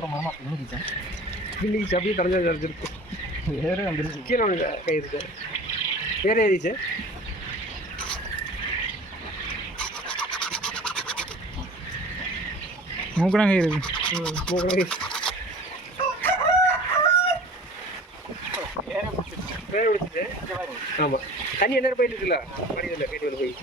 ஒரு மாமா இன்னைக்கு அப்படியே தடைஞ்சிருக்கு. வேறு வந்துருச்சு கீழே கை இருக்கு வேறு ஏறிச்சு. மூக்கணாங்க இருக்கு. ஆமாம் தண்ணி என்ன போயிட்டு இருக்குல்ல மடியில் கேட்டு போய்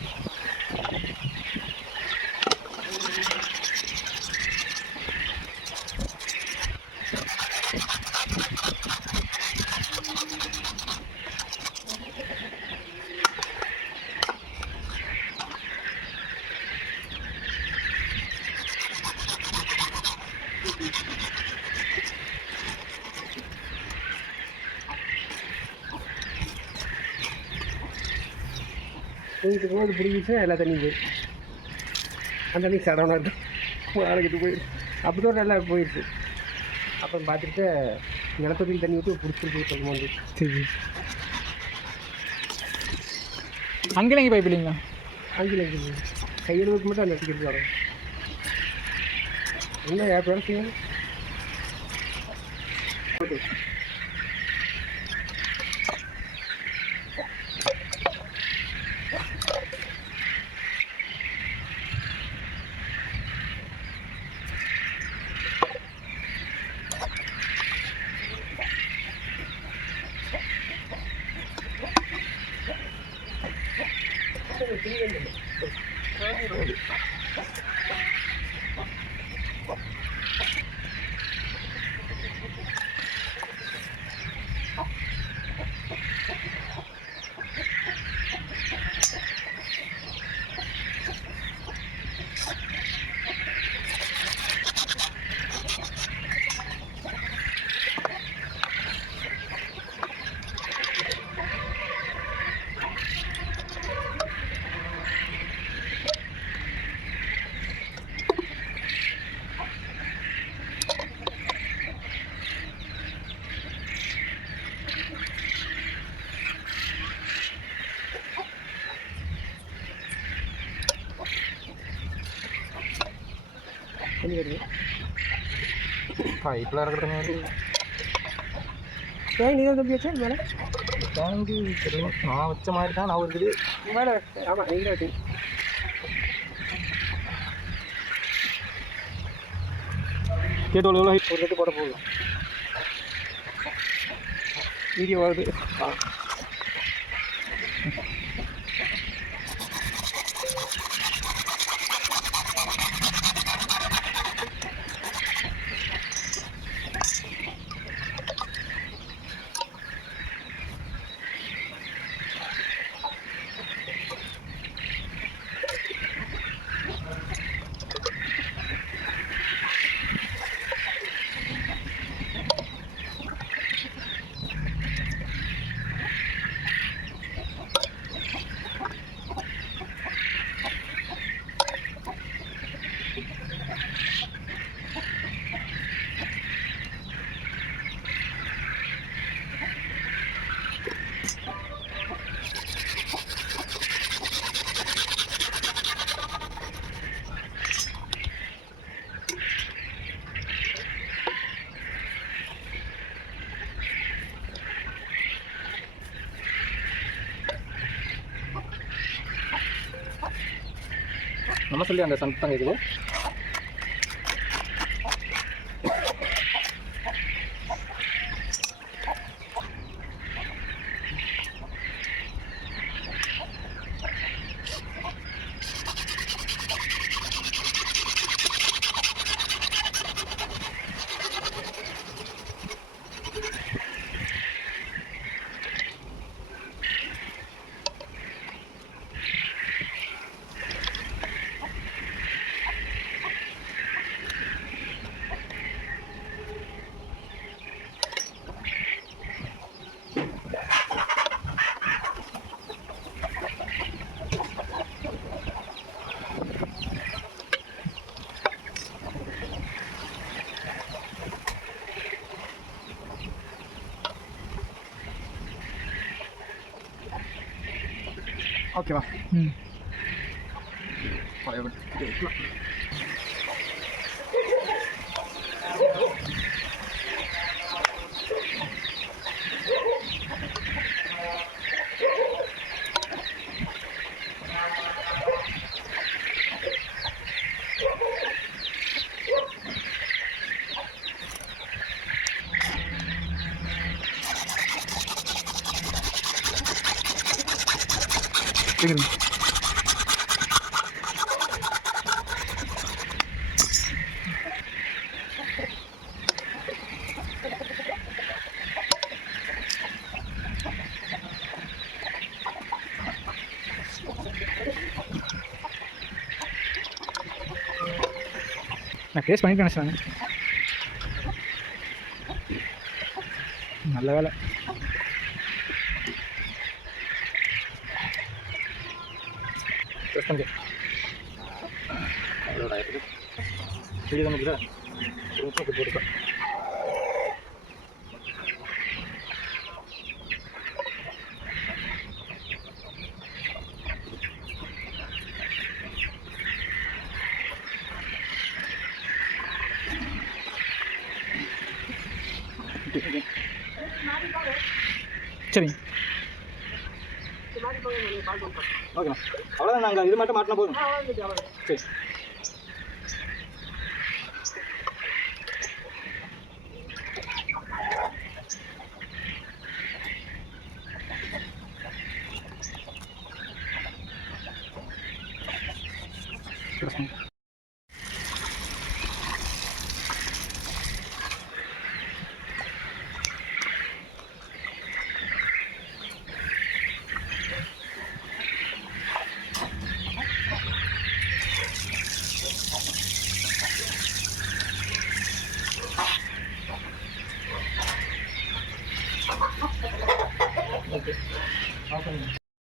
தூங்கிட்டு போது பிடிக்கிச்சு எல்லா தண்ணியும் போய் அந்த தண்ணி சடனாக இருக்கும் ஆளுக்கிட்டு போயிடுச்சு. அப்படிதான் நல்லா போயிடுச்சு. அப்புறம் பார்த்துட்டு நிலத்தொட்டில் தண்ணி விட்டு பிடிச்சிட்டு சொல்லும்போது சரி அங்கே பைப் இல்லைங்களா? அங்கே கையெழுவுக்கு மட்டும் அந்த டிக்கெட் வரும். என்ன வேலை செய்யணும் பைப்பில் இறக்குறதுங்க தேங்க் நீங்கள் தம்பி வச்சா மேலே தேங்கு தெரியும். நான் வச்ச மாதிரி தான் நான் இருக்குது மேலே. ஆமாம் நீங்களே வச்சு கேட்டு எவ்வளோ ஒரு ரெட்டு போட போகலாம். வீடியோ வருது. நம்ம சொல்லி அந்த சத்தம் கேட்குது. ஓகேவா? ம் பழைய சரிங்க. நான் டேஸ்ட் பண்ணிட்டு நினச்சாங்க. நல்ல வேலை. டேஸ்ட் பண்ணி சரி தானே புரியுதா? ஒரு நிமிஷம் போட்டுருக்கேன். சரிங்க. ஓகேண்ணா, அவ்வளோதான். நாங்கள் இது மட்டும் மாட்டினா போதும். சரி.